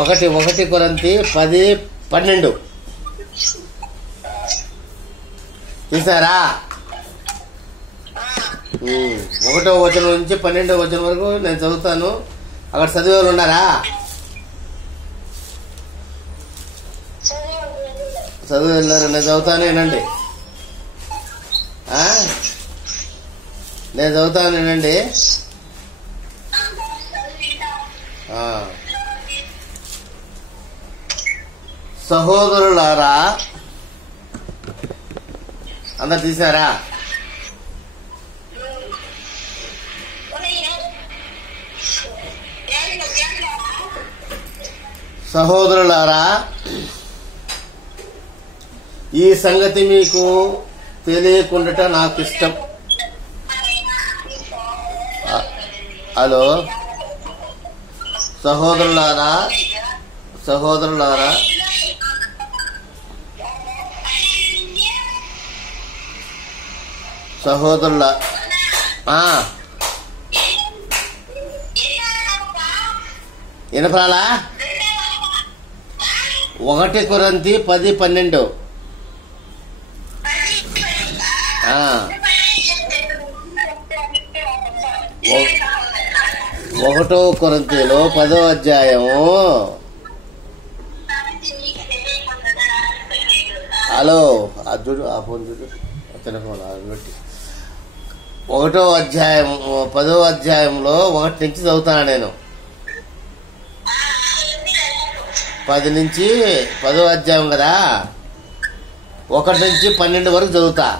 ఒకటి కొరింథీ 10:12 చూసారా? 1వ వచనం నుంచి 12వ వచనం వరకు నేను చదువుతాను. అక్కడ చదివే వాళ్ళు ఉన్నారా? చదువు వెళ్ళారు. నేను చదువుతాను వినండి. నేను చదువుతాను వినండి. సహోదరులారా, అందరు తీసారా? సహోదరులారా, ఈ సంగతి మీకు తెలియకుండాట నాకు ఇష్టం. హలో సహోదరులారా, సహోదరులారా, సహోదరుల వినపరాలా? 1 కొరింథీ 10:12 1వ కొరింథీలో 10వ అధ్యాయము. హలో చూడు, ఆ ఫోన్ చూడు, చిన్న ఫోన్ పెట్టి. 1వ అధ్యాయం 10వ అధ్యాయంలో 1 నుంచి చదువుతాను నేను. 10 నుంచి 10వ అధ్యాయం కదా, 1 నుంచి 12 వరకు చదువుతా.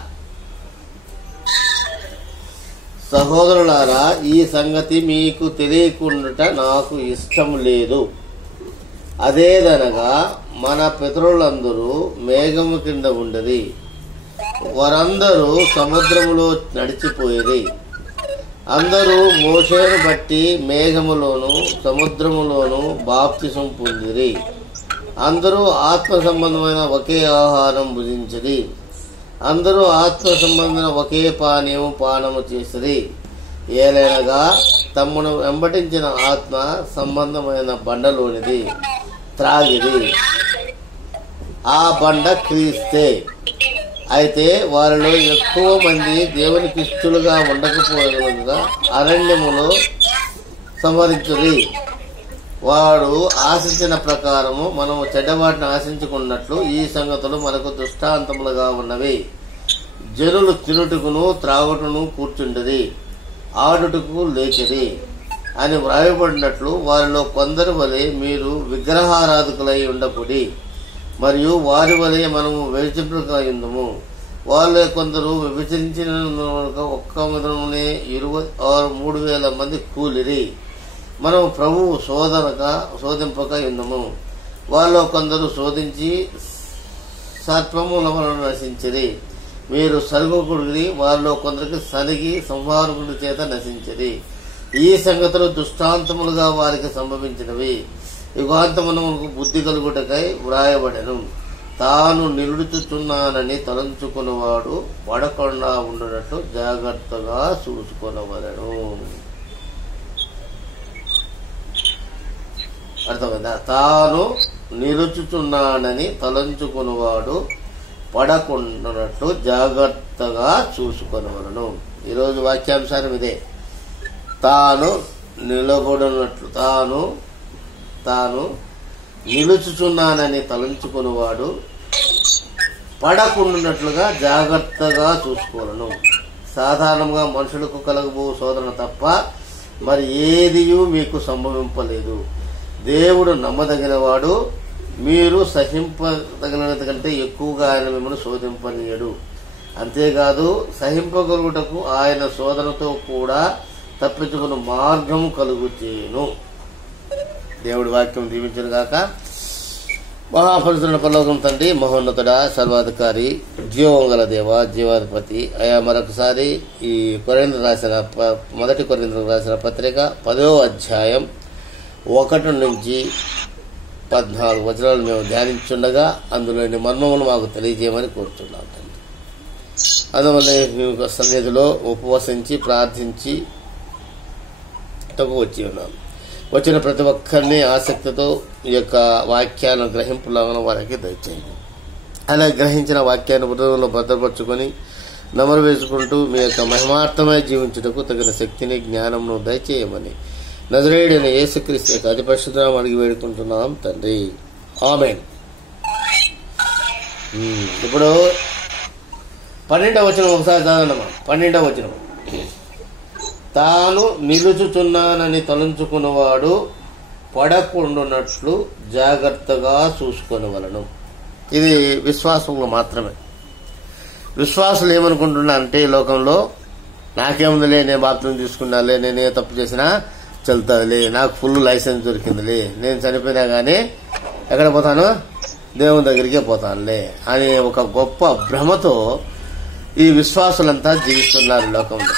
సహోదరులారా, ఈ సంగతి మీకు తెలియకుండా నాకు ఇష్టం లేదు. అదేదనగా మన పితరులందరూ మేఘము కింద ఉండేది, వారందరూ సముద్రములో నడిచిపోయేది. అందరూ మోషేను బట్టి మేఘములోను సముద్రములోను బాప్తిసం పొందిరి. అందరూ ఆత్మ సంబంధమైన ఒకే ఆహారం భుజించిరి. అందరూ ఆత్మ సంబంధమైన ఒకే పానము చేసిరి. ఏలైనగా తమను వెంబడించిన ఆత్మ సంబంధమైన బండలోనిది త్రాగిరి. ఆ బండ క్రీస్తే. అయితే వారిలో ఎక్కువ మంది దేవునికి ఇష్టలుగా ఉండకపోయినగా అరణ్యములో సంహరించురి. వాడు ఆశించిన ప్రకారము మనము చెడ్డవాటిని ఆశించుకున్నట్లు ఈ సంగతులు మనకు దృష్టాంతములుగా ఉన్నవి. జనులు తినుటకును త్రాగుటను కూర్చుండది, ఆడుటకు లేచిరి అని వ్రాయబడినట్లు వారిలో కొందరి వలె మీరు విగ్రహారాధకులై ఉండకుడి, మరియు వారి వలె మనము విభజింపులుగా ఉందము. వాళ్ళే కొందరు విభజించిన ఒక్క విధమునే 3,000 మంది కూలిరి. మనం ప్రభువు శోధింపక ఉందము. వాళ్ళు కొందరు శోధించి సర్పముల వలన నశించిరి. మీరు సరుగుకుడిరి, వారిలో కొందరికి సరిగి సంహారకుడి చేత నశించిరి. ఈ సంగతులు దృష్టాంతములుగా వారికి సంభవించినవి. యుగాంతమునకు బుద్ధి కలుగుటకై వ్రాయబడెను. తాను నిలుచుచున్నానని తలంచుకున్నవాడు పడకుండా ఉండనట్లు జాగ్రత్తగా చూసుకొనవలెను. అర్థమైందా? తాను నిలుచుచున్నానని తలంచుకున్నవాడు పడకుండానట్లు జాగ్రత్తగా చూసుకొనవలెను. ఈరోజు వాక్యాంశాన్ని ఇదే. తాను నిలబడినట్లు తాను నిలుచుచున్నానని తలంచుకున్నవాడు పడకుండానట్లుగా జాగ్రత్తగా చూసుకోవాలను. సాధారణంగా మనుషులకు కలగబో శోధన తప్ప మరి ఏదియూ మీకు సంభవింపలేదు. దేవుడు నమ్మదగినవాడు. మీరు సహింపదగినంత కంటే ఎక్కువగా ఆయన మిమ్మల్ని శోధింపనీయడు. అంతేకాదు, సహింపగలుగుటకు ఆయన శోధనతో కూడా తప్పించుకున్న మార్గం కలుగుచేయును. దేవుడి వాక్యం దీవించును గాక. మహాపరిశుద్ధుడైన పరలోకం తండ్రి, మహోన్నతుడా, సర్వాధికారి, జీవం గల దేవ, జీవాధిపతి అయా, మరొకసారి ఈ మొదటి కొరింథీయులకు రాసిన పత్రిక 10వ అధ్యాయం 1 నుంచి 14 వచనాలు మేము ధ్యానించుండగా అందులోని మర్మములు మాకు తెలియజేయమని కోరుతున్నాం తండ్రి. అందువల్ల మేము సన్నిధిలో ఉపవసించి ప్రార్థించి వచ్చి ఉన్నాం. వచ్చిన ప్రతి ఒక్కరిని ఆసక్తితో ఈ యొక్క వాక్యాలను గ్రహింపులాగా వారికి దయచేయండి. అలా గ్రహించిన వాక్యాన్ని హృదయంలో భద్రపరుచుకొని నమరు వేసుకుంటూ మీ యొక్క మహిమార్థమై జీవించుటకు తగిన శక్తిని జ్ఞానంను దయచేయమని నజరేయుడైన యేసుక్రీస్తు యొక్క అతి పరిశుద్ధనామమున అడిగి వేడుకుంటున్నాం తండ్రి, ఆమేన్. ఇప్పుడు 12వ వచనం ఒకసారి చదవండి. 12వ వచనం, తాను నిలుచుచున్నానని తలంచుకున్నవాడు పడకుండునట్లు జాగ్రత్తగా చూసుకొనవలెను. ఇది విశ్వాసంలో మాత్రమే. విశ్వాసులు ఏమనుకుంటున్నా అంటే ఈ లోకంలో నాకేముందిలే, నేను బాప్తిజం తీసుకున్నాలే, నేనే తప్పు చేసినా చెల్తాదిలే, నాకు ఫుల్ లైసెన్స్ దొరికిందిలే, నేను చనిపోయినా కానీ ఎక్కడ పోతాను, దేవుని దగ్గరికే పోతానులే అనే ఒక గొప్ప భ్రమతో ఈ విశ్వాసులంతా జీవిస్తున్నారు లోకంలో.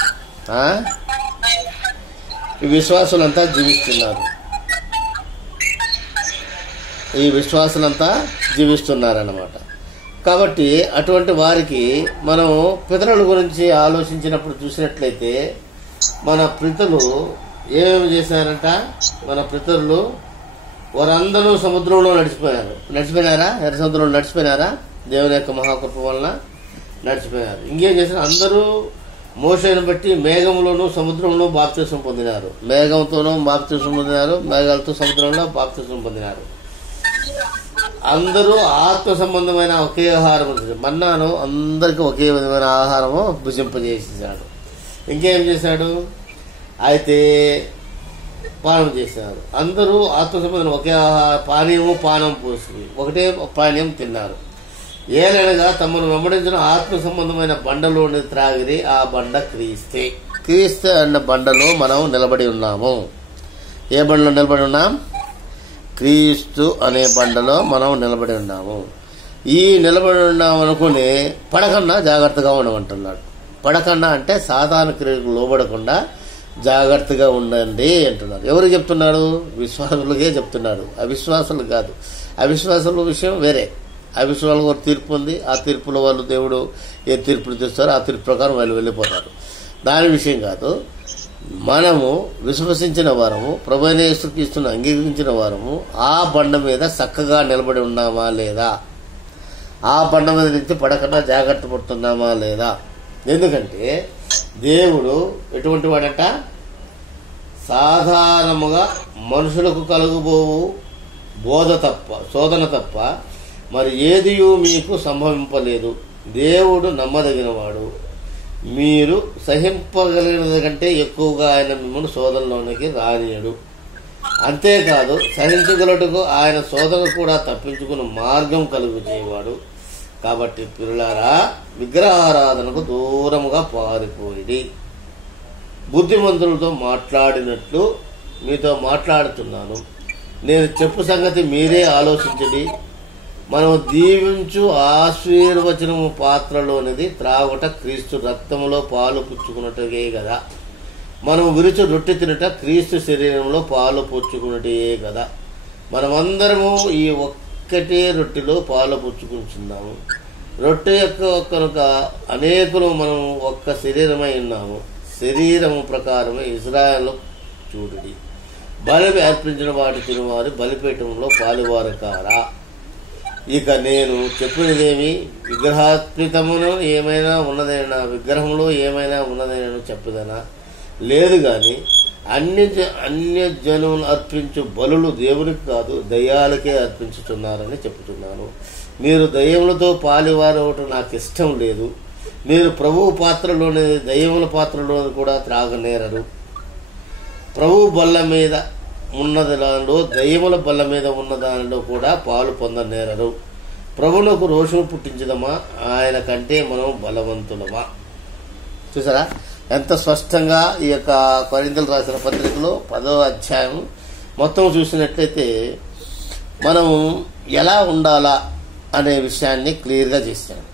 ఈ విశ్వాసులంతా జీవిస్తున్నారన్నమాట. కాబట్టి అటువంటి వారికి మనం పితరుల గురించి ఆలోచించినప్పుడు చూసినట్లయితే మన పితరులు ఏమేమి చేశారంట? మన పితరులు వారందరూ సముద్రంలో నడిచిపోయినారా? ఎర్ర సముద్రంలో నడిచిపోయినారా? దేవుని యొక్క మహాకృప వలన నడిచిపోయినారు. ఇంకేం చేశారు? అందరూ మోషేను బట్టి మేఘంలోనూ సముద్రంలో బాప్తిసం పొందినారు. మేఘంతోనూ బాప్తిసం పొందినారు, మేఘాలతో సముద్రంలో బాప్తిసం పొందినారు. అందరూ ఆత్మ సంబంధమైన ఒకే ఆహారం ఉంటుంది. మన్నాను అందరికీ ఒకే విధమైన ఆహారము భుజింపజేసేసాడు. ఇంకేం చేశాడు? అయితే పానం చేశారు. అందరూ ఆత్మ సంబంధం ఒకే పానం పోసి ఒకటే పానీయం తిన్నారు. ఏలనగా తమను వెంబడించిన ఆత్మ సంబంధమైన బండలోని త్రాగిరి, ఆ బండ క్రీస్తు అన్న బండలో మనం నిలబడి ఉన్నాము. ఏ బండలో నిలబడి ఉన్నాం? క్రీస్తు అనే బండలో మనం నిలబడి ఉన్నాము. ఈ నిలబడి ఉన్నాం అనుకుని పడకన్నా జాగ్రత్తగా ఉండమంటున్నాడు. పడకన్నా అంటే సాధారణ క్రియలకు లోబడకుండా జాగ్రత్తగా ఉండండి అంటున్నారు. ఎవరు చెప్తున్నాడు? విశ్వాసులకే చెప్తున్నాడు, అవిశ్వాసులు కాదు. అవిశ్వాసుల విషయం వేరే. అవిశ్వాసులకు ఒక తీర్పు ఉంది. ఆ తీర్పులో వాళ్ళు దేవుడు ఏ తీర్పులు తెస్తారో ఆ తీర్పు ప్రకారం వాళ్ళు వెళ్ళిపోతారు. దాని విషయం కాదు. మనము విశ్వసించిన వారము, ప్రభువైన యేసుక్రీస్తును అంగీకరించిన వారము ఆ బండ మీద చక్కగా నిలబడి ఉన్నామా లేదా? ఆ బండ మీద నుంచి పడకుండా జాగ్రత్త పడుతున్నామా లేదా? ఎందుకంటే దేవుడు ఎటువంటి వాడంట? సాధారణముగా మనుషులకు కలుగుబోవు శోధన తప్ప మరి ఏదియూ మీకు సంభవింపలేదు. దేవుడు నమ్మదగినవాడు. మీరు సహింపగలిగినది కంటే ఎక్కువగా ఆయన మిమ్మల్ని శోధనలోనికి రానియడు. అంతేకాదు, సహించగలటకు ఆయన శోధన కూడా తప్పించుకుని మార్గం కలుగు చేయవాడు. కాబట్టి పిల్లారా, విగ్రహారాధనకు దూరముగా పారిపోయి బుద్ధిమంతులతో మాట్లాడినట్లు మీతో మాట్లాడుతున్నాను. నేను చెప్పు సంగతి మీరే ఆలోచించండి. మనం దీవించు ఆశీర్వచనము పాత్రలోనిది త్రాగుట క్రీస్తు రక్తములో పాలు పుచ్చుకున్నట్టుగే కదా. మనం విరుచు రొట్టె తినట క్రీస్తు శరీరంలో పాలు పుచ్చుకున్నట్టే కదా. మనమందరము ఈ ఒక్కటే రొట్టెలో పాలు పుచ్చుకుంటున్నాము. రొట్టె యొక్క కనుక అనేకులు మనం ఒక్క శరీరమై ఉన్నాము. శరీరము ప్రకారమే ఇశ్రాయేలు చూడుడి. బలి అర్పించిన వాటి తినవారు బలిపీఠంలో పాలువారు కారా? ఇక నేను చెప్పినదేమి విగ్రహాత్మితమును ఏమైనా ఉన్నదైనా, విగ్రహంలో ఏమైనా ఉన్నదైనా చెప్పదనా? లేదు గాని అన్య జనులు అర్పించు బలులు దేవునికి కాదు, దయ్యాలకే అర్పించుతున్నారని చెప్తున్నాను. మీరు దయ్యములతో పాలివారు అవటం నాకు ఇష్టం లేదు. మీరు ప్రభువు పాత్రలోని దయ్యముల పాత్రలోని కూడా త్రాగనేరరు. ప్రభు బల్ల మీద ఉన్న దానిలో, దయ్యముల బల్ల మీద ఉన్న దానిలో కూడా పాలు పొందనేరరు. ప్రభువులకు రోషము పుట్టించదమా? ఆయన కంటే మనం బలవంతులమా? చూసారా ఎంత స్పష్టంగా ఈ యొక్క కొరింథీయులకు రాసిన పత్రికలో 10వ అధ్యాయం మొత్తం చూసినట్లయితే మనం ఎలా ఉండాలా అనే విషయాన్ని క్లియర్గా చేశాడు.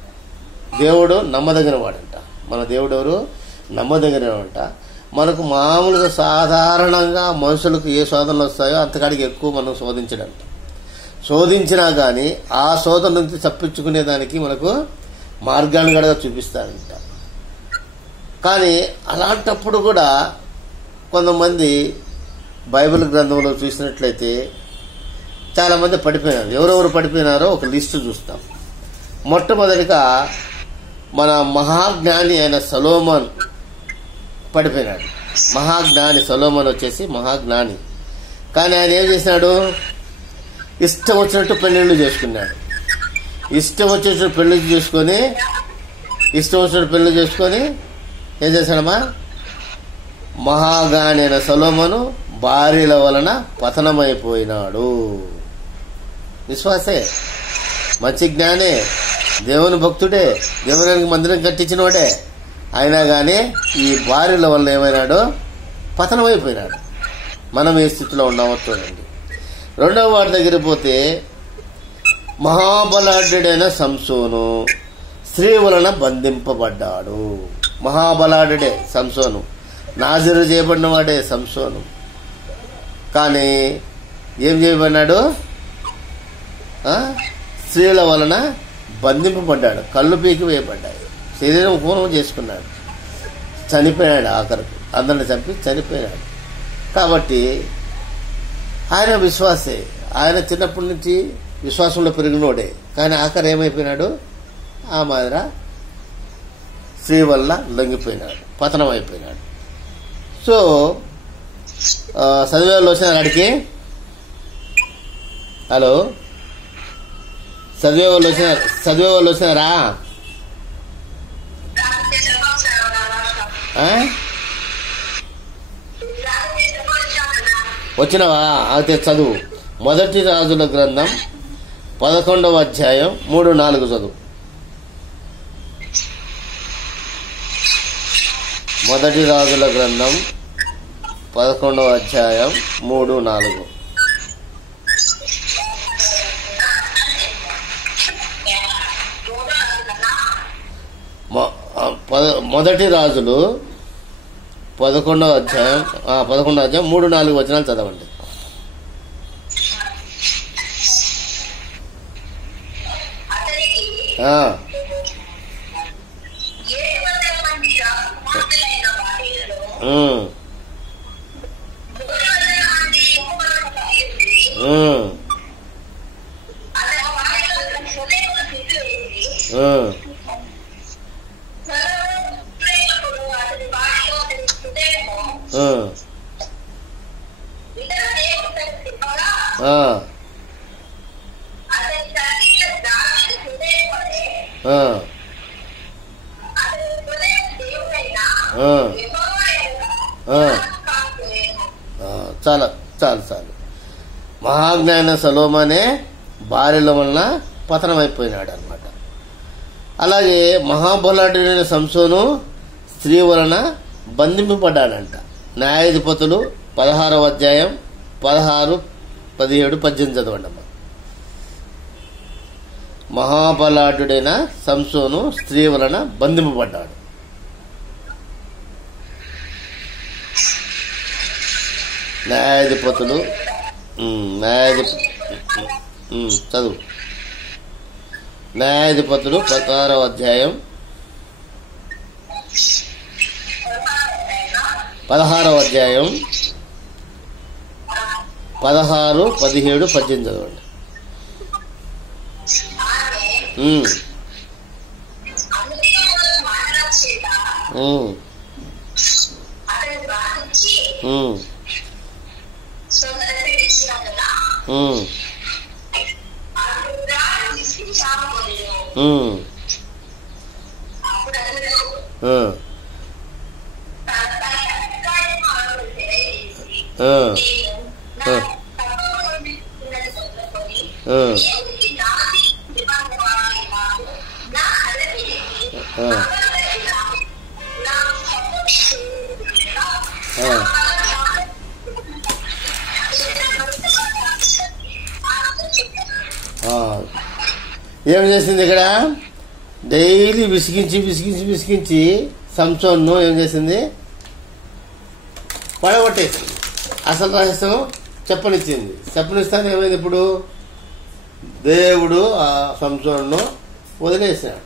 దేవుడు నమ్మదగిన వాడంట. మన దేవుడు ఎవరు? నమ్మదగినవాడంట. మనకు మామూలుగా సాధారణంగా మనుషులకు ఏ శోధనలు వస్తాయో అంతకాడికి ఎక్కువ మనం శోధించడంట. శోధించినా కానీ ఆ శోధన నుంచి తప్పించుకునేదానికి మనకు మార్గాన్ని కూడా చూపిస్తాడంట. కానీ అలాంటప్పుడు కూడా కొంతమంది బైబిల్ గ్రంథంలో చూసినట్లయితే చాలామంది పడిపోయినారు. ఎవరెవరు పడిపోయినారో ఒక లిస్టు చూస్తాం. మొట్టమొదటిగా మన మహాజ్ఞాని అయిన సొలొమోన్ పడిపోయినాడు. మహాజ్ఞాని సొలొమోన్ వచ్చేసి మహాజ్ఞాని. కానీ ఆయన ఏం చేసినాడు? ఇష్టం వచ్చినట్టు పెళ్ళిళ్ళు చేసుకున్నాడు. ఇష్టం వచ్చినట్టు పెళ్లి చేసుకొని ఏం చేశాడమ్మా? మహాజ్ఞాని అయిన సొలొమోను భార్యల వలన పతనమైపోయినాడు. విశ్వాసే, మంచి జ్ఞానే, దేవుని భక్తుడే, దేవునికి మందిరం కట్టించినోడే. అయినా కానీ ఈ భార్యల వల్ల ఏమైనాడు? పతనమైపోయినాడు. మనం ఏ స్థితిలో ఉన్నామో చూడండి. రెండవ వాడి దగ్గర పోతే మహాబలాఢ్యుడైన సంసోను స్త్రీ వలన బంధింపబడ్డాడు. మహాబలాఢ్యుడే సంసోను, నాజరు చేయబడిన వాడే సంసోను. కానీ ఏం చేయబడినాడు? స్త్రీల వలన బంధింపబడ్డాడు. కళ్ళు పీకి వేయబడ్డాయి. శరీరం హోనం చేసుకున్నాడు. చనిపోయాడు. ఆఖరికి అందరిని చంపి చనిపోయాడు. కాబట్టి ఆయన విశ్వాసే. ఆయన చిన్నప్పటి నుంచి విశ్వాసంలో పెరిగినోడే. కానీ ఆఖరి ఏమైపోయినాడు? ఆ మాదిర స్త్రీ వల్ల లొంగిపోయినాడు, పతనం అయిపోయినాడు. సో చదివే వాళ్ళు వచ్చినారు ఆడికి. హలో, చదివే వాళ్ళు వచ్చినారా? వచ్చినవా? అయితే చదువు. మొదటి రాజుల గ్రంథం 11వ అధ్యాయం 3-4 చదువు. మొదటి రాజుల గ్రంథం 11వ అధ్యాయం 3-4. మొదటి రాజులు 11వ అధ్యాయం 3-4 వచనాలు చదవండి. చాలు. మహాజ్ఞాన సొలొమోనే భార్యల వలన పతనమైపోయినాడు అనమాట. అలాగే మహాబలాఢ్యుడైన సంసోను స్త్రీ వలన బంధింపబడ్డాడంట. న్యాయాధిపతులు 16వ అధ్యాయం 16, 17, 18 చదవండి అమ్మా. మహాబలాఢ్యుడైన సంసోను స్త్రీ వలన బంధింపబడ్డాడు. న్యాయాధిపతులు చదువు. న్యాయాధిపతులు 16వ అధ్యాయం 16, 17, 18 చదవండి. ఏం చేసింది ఇక్కడ? డైలీ విసిగించి సంసోన్ను ఏం చేసింది? పడగొట్టేసింది. అసలు రహస్యం చెప్పనిస్తాను. ఏమైంది ఇప్పుడు? దేవుడు ఆ సంసోన్ను వదిలేశాడు.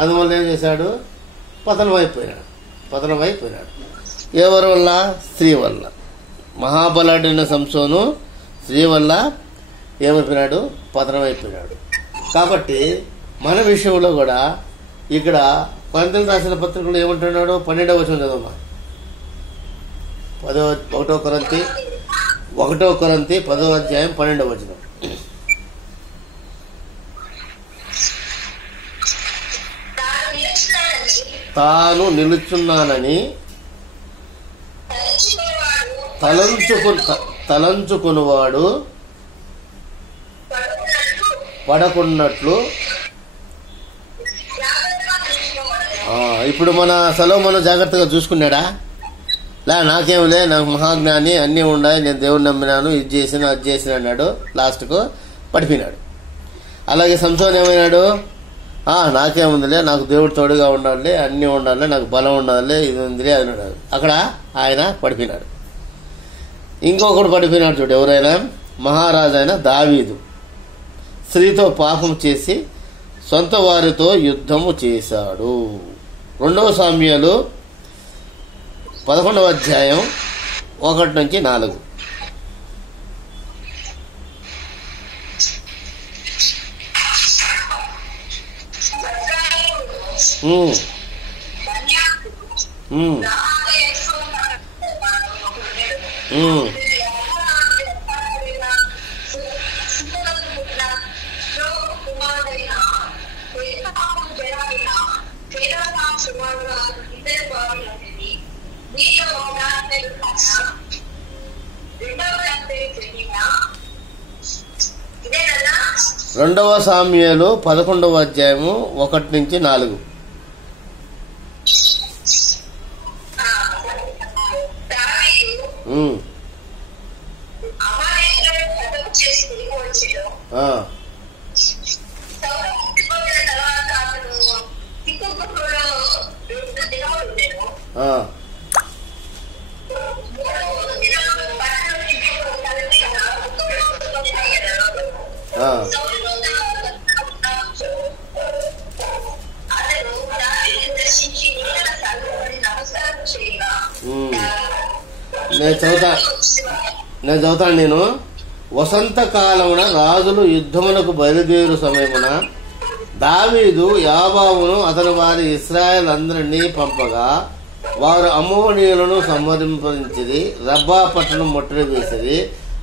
అందువల్ల ఏం చేశాడు? పతనం అయిపోయినాడు. ఎవరి వల్ల? స్త్రీ వల్ల. మహాబలాఢ్యుడైన సంసోను స్త్రీ వల్ల ఏమైపోయినాడు? పతనమైపోయినాడు. కాబట్టి మన విషయంలో కూడా ఇక్కడ కొరింథీయులకు రాసిన పత్రికలు ఏమంటున్నాడు? 12వ వచనం చదవమా. 1 కొరింథీ 10వ అధ్యాయం 12వ వచనం. తాను నిలుచున్నానని తలంచుకునివాడు పడకున్నట్లు. ఇప్పుడు మన సొలొమోను జాగ్రత్తగా చూసుకున్నాడా? నాకేంలే, నాకు మహాజ్ఞాని, అన్నీ ఉన్నాయి, నేను దేవుడిని నమ్మినాను, ఇది చేసిన అది చేసిన అన్నాడు. లాస్ట్కు పడిపోయినాడు. అలాగే సంసోను ఏమైనాడు? నాకేముందిలే, నాకు దేవుడు తోడుగా ఉండాలి, అన్నీ ఉండాలి, నాకు బలం ఉండాలి, ఇది ఉందిలే అది ఉన్నాడు. అక్కడ ఆయన పడిపోయినాడు. ఇంకొకడు పడిపోయినాడు చూడు, ఎవరైనా? మహారాజు అయిన దావీదు స్త్రీతో పాపం చేసి సొంత వారితో యుద్ధము చేశాడు. 2వ సామ్యాలు 11వ అధ్యాయం 1-4. రెండవ సామ్యాలు 11వ అధ్యాయము 1-4. నేను చదువుతాను. నేను వసంతకాలమున రాజులు యుద్ధమునకు బయలుదేరు సమయమున దావీదు యాబాబును అతని వారి ఇశ్రాయేల్ అందరినీ పంపగా వారు అమ్మోనీయులను సంహరింపదించిరి, రబ్బా పట్టణం ముట్టడి వేసిరి.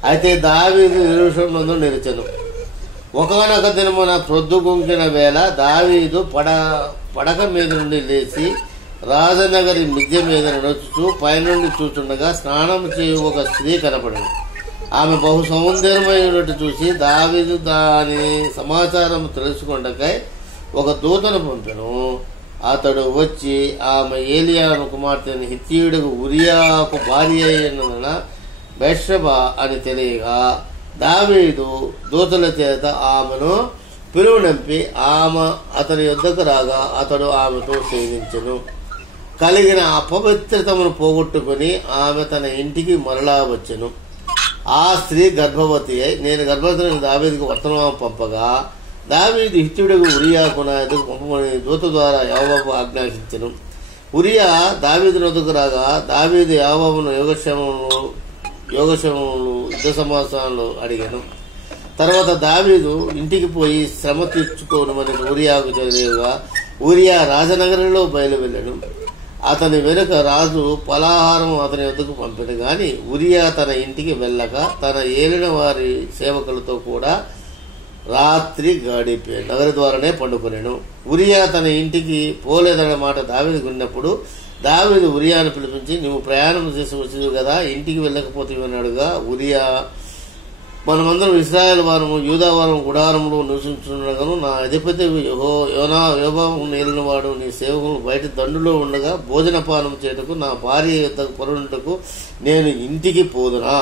అయితే దావీదు యెరూషలేమునందు నిలిచెను. ఒకనొక దినమున ప్రొద్దుగుంకిన వేళ దావీదు పడక మీద నుండి లేచి రాజనగరి మిద్దె మీద నడుచుతూ పైనుండి చూస్తుండగా స్నానం చేయు ఒక స్త్రీ కనపడింది. ఆమె బహు సౌందర్యమైనట్టు చూసి దావీదు దాని సమాచారం తెలుసుకొనుటకై ఒక దూతను పంపెను. అతడు వచ్చి ఆమె ఏలియాను కుమార్తెని హిత్తీయుడకు ఉరియాకు భార్య అయిన బెత్షెబా అని తెలియగా దావీదు దూతల చేత ఆమెను పిలువనంపి ఆమె అతని యొద్దకు రాగా అతడు ఆమెతో సేవించెను. కలిగిన అపవిత్రతను పోగొట్టుకుని ఆమె తన ఇంటికి మరలా వచ్చెను. ఆ స్త్రీ గర్భవతి అయి నేను గర్భవతి దావీదుకు వర్తమానం పంపగా దావీదు హిత్తీయుడకు ఉరియాకు నా ఎదుగు పంపమని దూత ద్వారా యోవాబు ఆజ్ఞాపించెను. ఉరియా దావీదు నొద్దకు రాగా దావీదు యోవాబును యోగక్షేమములు యుద్ధ సమాచారాలు అడిగాను. తర్వాత దావీదు ఇంటికి పోయి శ్రమ తీర్చుకోనమని ఉరియాకు చదివేగా ఉరియా రాజనగరంలో బయలువెళ్ళాను. అతని వెనుక రాజు పలాహారం అతని వద్దకు పంపిన గాని ఉరియా తన ఇంటికి వెళ్ళక తన ఏలిన వారి సేవకులతో కూడా రాత్రి గడిపే నగరి ద్వారానే పండుకొనెను. ఉరియా తన ఇంటికి పోలేదన్న మాట దావీదుకు విన్నప్పుడు దావీదు ఉరియాను పిలిపించి నువ్వు ప్రయాణం చేసి వచ్చింది కదా, ఇంటికి వెళ్ళకపోతే అన్నాడుగా. ఉరియా మనమందరం ఇశ్రాయేల్ వారము యూదా వారం గుడారంలో నివసించుండగాను నా అధిపతి యోబాబు ఏలిన వాడు నీ సేవకులు బయట దండులో ఉండగా భోజనపానం చేయుటకు నా భార్య యొద్దకు పొరుటకు నేను ఇంటికి పోదునా?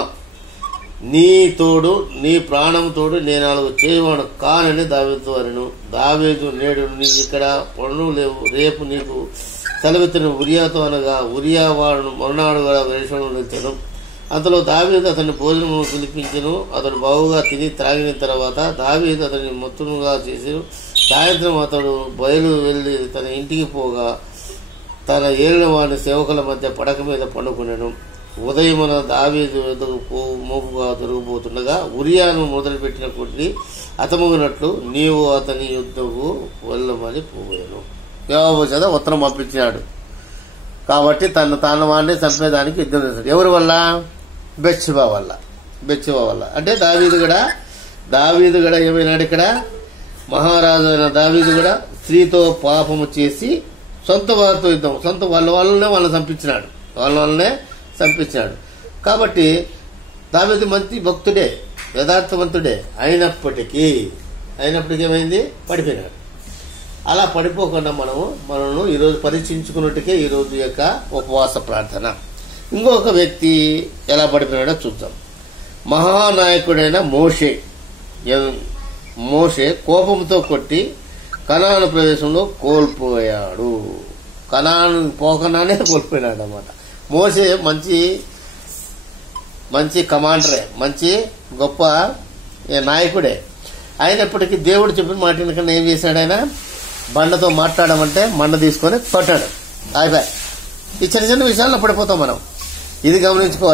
నీ తోడు నీ ప్రాణం తోడు నేను అలాగ చేయవాడు కానని దావీదుతో అనెను. దావీదు నేడు నీ ఇక్కడ పనులు లేవు, రేపు నీకు సెలవెత్తిన ఉరియాతో అనగా ఉరియా వాడు మరునాడు కూడా వేషంలో నిలిచాను. అంతలో దావీదు అతని భోజనము పిలిపించెను. అతడు బావుగా తిని త్రాగిన తర్వాత దావీదు అతని మొత్తుగా చేసి సాయంత్రం అతడు బయలు వెళ్లి తన ఇంటికి పోగా తన ఏలిన వాని సేవకుల మధ్య పడక మీద పండుకునేను. ఉదయమున దావీదు ఎదుగు మోపుగా దొరికిపోతుండగా ఉరియాను మొదలుపెట్టిన కొద్ది అతముగినట్లు నీవు అతని యుద్ధకు వెళ్ళమని పోయాను. యోవాబు చేత ఉత్తరం పంపించాడు కాబట్టి తన వాడిని చంపేదానికి యుద్ధం చేశాడు. ఎవరి వల్ల? బెత్షెబా వల్ల. అంటే దావీదు కూడా ఏమైనాడు ఇక్కడ? మహారాజు అయిన దావీదు కూడా స్త్రీతో పాపము చేసి సొంత వారితో యుద్ధం, వాళ్ళనే చంపించినాడు. కాబట్టి దావీదు మంచి భక్తుడే, యథార్థవంతుడే. అయినప్పటికీ ఏమైంది? పడిపోయినాడు. అలా పడిపోకుండా మనము ఈరోజు పరీక్షించుకున్నట్టుకే ఈరోజు యొక్క ఉపవాస ప్రార్థన. ఇంకొక వ్యక్తి ఎలా పడిపోయినాడో చూద్దాం. మహానాయకుడైన మోషే కోపంతో కొట్టి కనాను ప్రదేశంలో కోల్పోయాడు. కనాను పోకనానే కోల్పోయినాడు అన్నమాట. మోషే మంచి కమాండరే, మంచి గొప్ప నాయకుడే. అయినప్పటికీ దేవుడు చెప్పిన మాట కన్నా ఏం చేశాడు? ఆయన బండతో మాట్లాడమంటే మండ తీసుకొని కొట్టాడు. అయిపోయి ఈ చిన్న విషయాల్లో పడిపోతాం మనం. ఇది గమనించుకోవాలి.